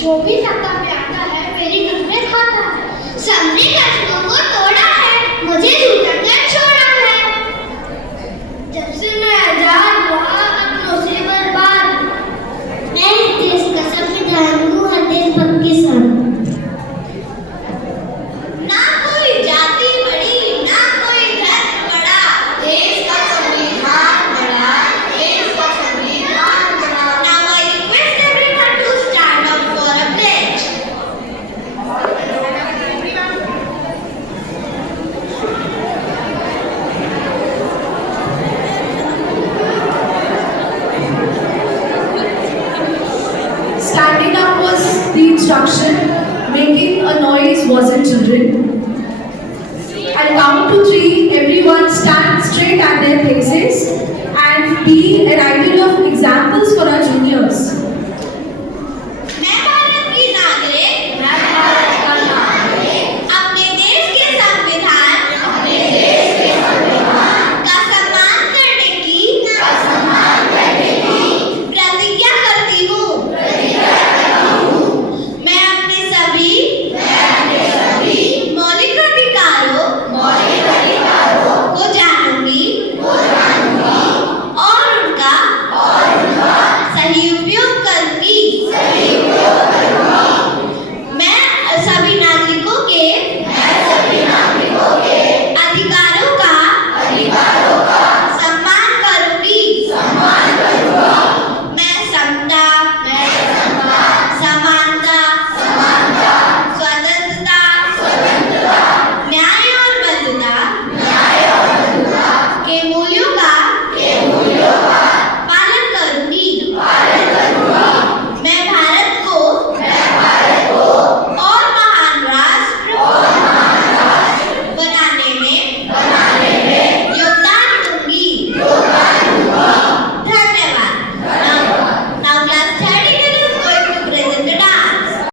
जो भी सत्ता में आता है मेरी नजरें खाता है। सबने कस्मों को तोड़ा है, मुझे झूठा कर छोड़ा है। जब से मैं आजाद हुआ अपनों से बर्बाद, मैं इस देश का संविधान हूँ हर देशभक्त के साथ। ना कोई जाति बड़ी ना कोई धर्म बड़ा, देश का संविधान बड़ा, देश का संविधान बड़ा। Now I request everyone to stand up for a pledge. Standing up was the instruction, making a noise wasn't children. I'll count to three, everyone stand straight at their places and be an ideal of